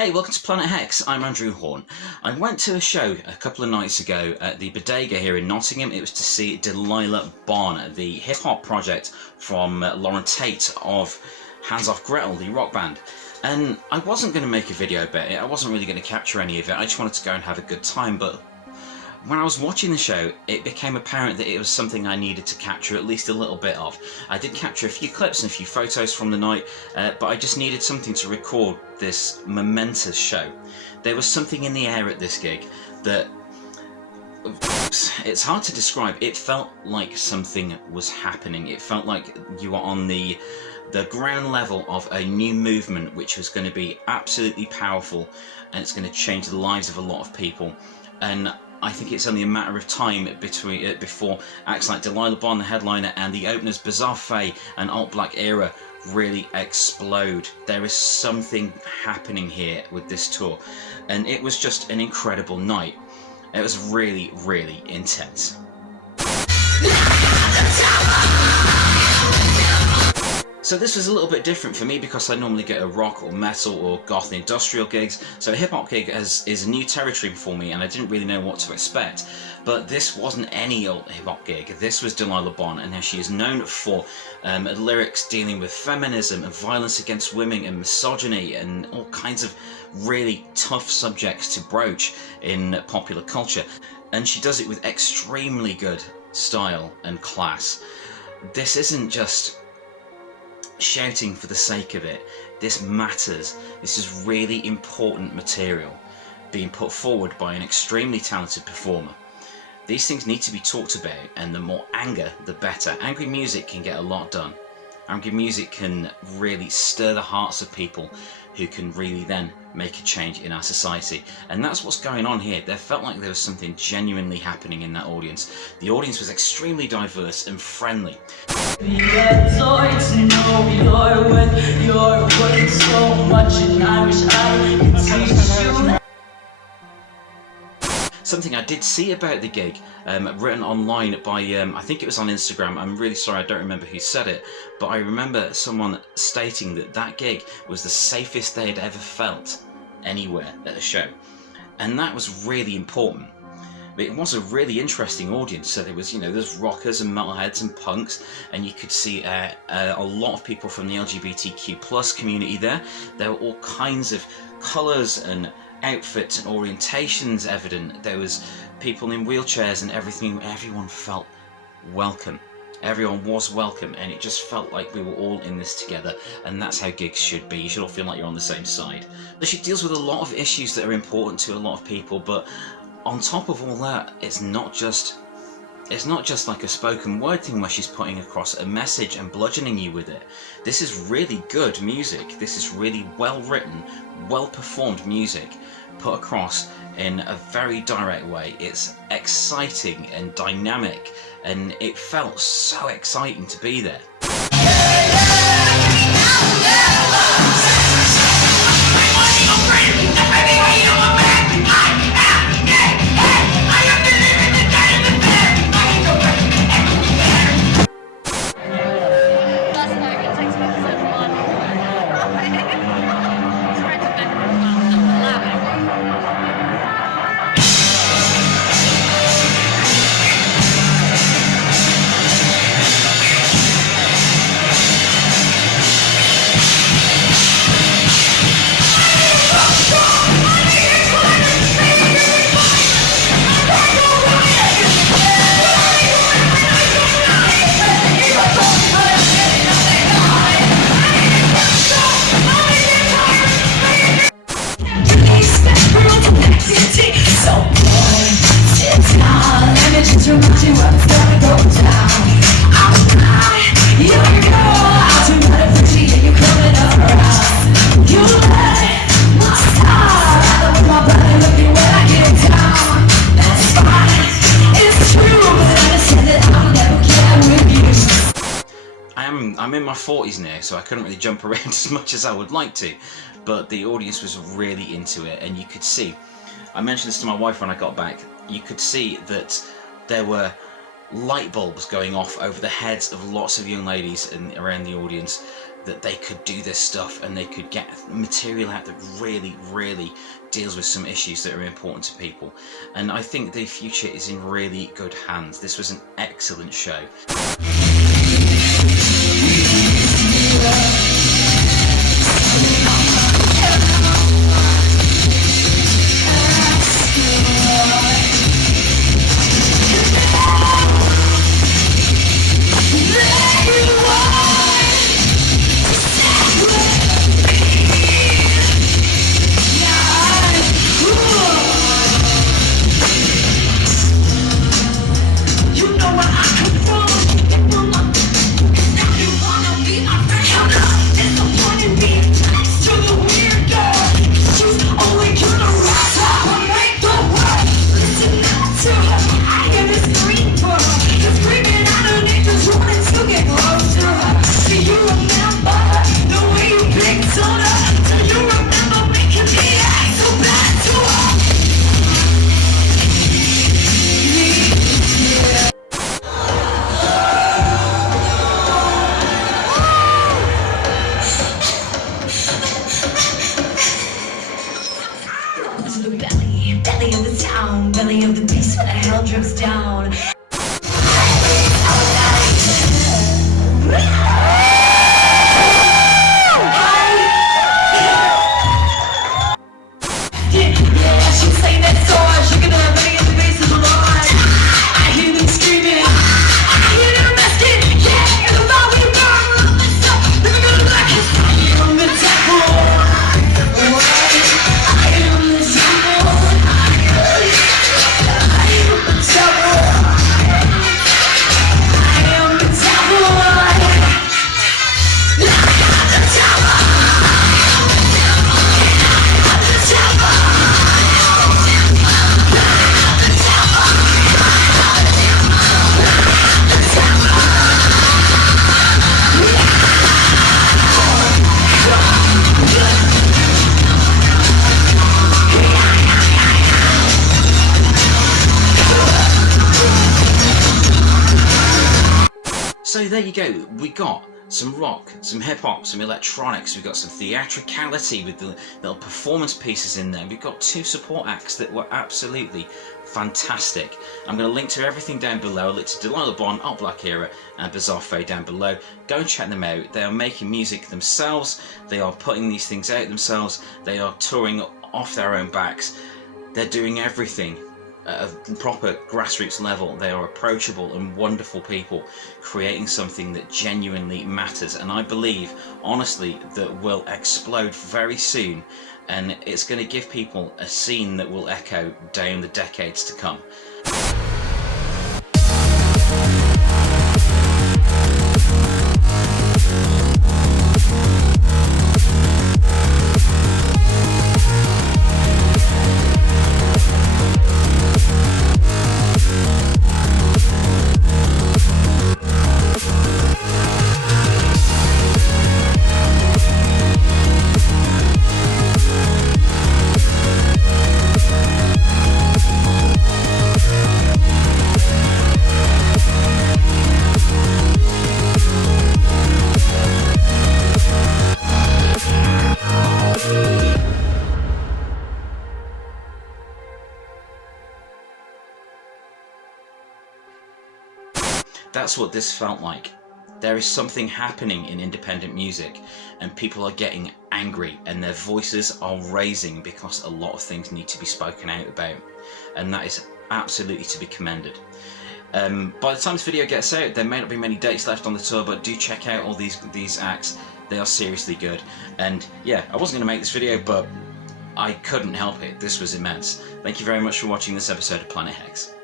Hey, welcome to Planet Hex. I'm Andrew Hawnt. I went to a show a couple of nights ago at the Bodega here in Nottingham. It was to see Delilah Bon, the hip-hop project from Lauren Tate of Hands Off Gretel, the rock band. And I wasn't going to make a video about it. I wasn't really going to capture any of it. I just wanted to go and have a good time. But when I was watching the show, it became apparent that it was something I needed to capture at least a little bit of. I did capture a few clips and a few photos from the night, but I just needed something to record this momentous show. There was something in the air at this gig that, it's hard to describe. It felt like something was happening. It felt like you were on the ground level of a new movement which was going to be absolutely powerful, and it's going to change the lives of a lot of people. And I think it's only a matter of time before acts like Delilah Bon, the headliner, and the openers Bizarre Faye and Alt Black Era really explode. There is something happening here with this tour, and it was just an incredible night. It was really, really intense. So this was a little bit different for me because I normally get a rock or metal or goth industrial gigs, so a hip-hop gig is new territory for me and I didn't really know what to expect. But this wasn't any old hip-hop gig. This was Delilah Bon, and now she is known for lyrics dealing with feminism and violence against women and misogyny and all kinds of really tough subjects to broach in popular culture. And she does it with extremely good style and class. This isn't just shouting for the sake of it. This matters. This is really important material being put forward by an extremely talented performer. These things need to be talked about, and the more anger, the better. Angry music can get a lot done. Angry music can really stir the hearts of people who can really then make a change in our society. And that's what's going on here. There felt like there was something genuinely happening in that audience. The audience was extremely diverse and friendly. Something I did see about the gig, written online by, I think it was on Instagram, I'm really sorry I don't remember who said it, but I remember someone stating that that gig was the safest they had ever felt anywhere at a show. And that was really important. But it was a really interesting audience, so there was, there's rockers and metalheads and punks, and you could see a lot of people from the LGBTQ+ community there. There were all kinds of colours and outfits and orientations evident. There was people in wheelchairs and everything. Everyone felt welcome. Everyone was welcome, and it just felt like we were all in this together, and that's how gigs should be. You should all feel like you're on the same side. She deals with a lot of issues that are important to a lot of people, but on top of all that, it's not just like a spoken word thing where she's putting across a message and bludgeoning you with it. This is really good music. This is really well written, well performed music put across in a very direct way. It's exciting and dynamic, and it felt so exciting to be there. I'm in my 40s now, so I couldn't really jump around as much as I would like to, but the audience was really into it, and you could see, I mentioned this to my wife when I got back, you could see that there were light bulbs going off over the heads of lots of young ladies around the audience, that they could do this stuff and they could get material out that really, really deals with some issues that are important to people. And I think the future is in really good hands. This was an excellent show. Belly of the town, belly of the beast where the hell drips down. So there you go, we got some rock, some hip-hop, some electronics, we've got some theatricality with the little performance pieces in there. We've got 2 support acts that were absolutely fantastic. I'm going to link to everything down below. I'll link to Delilah Bon, Art Black Era and Bizarre Fade down below. Go and check them out. They are making music themselves, they are putting these things out themselves, they are touring off their own backs, they're doing everything at a proper grassroots level. They are approachable and wonderful people creating something that genuinely matters, and I believe honestly that will explode very soon, and it's going to give people a scene that will echo down the decades to come. That's what this felt like. There is something happening in independent music, and people are getting angry and their voices are raising because a lot of things need to be spoken out about, and that is absolutely to be commended. By the time this video gets out, there may not be many dates left on the tour, but do check out all these acts. They are seriously good. And yeah, I wasn't going to make this video, but I couldn't help it. This was immense. Thank you very much for watching this episode of Planet Hex.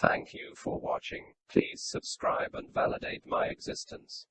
Thank you for watching. Please subscribe and validate my existence.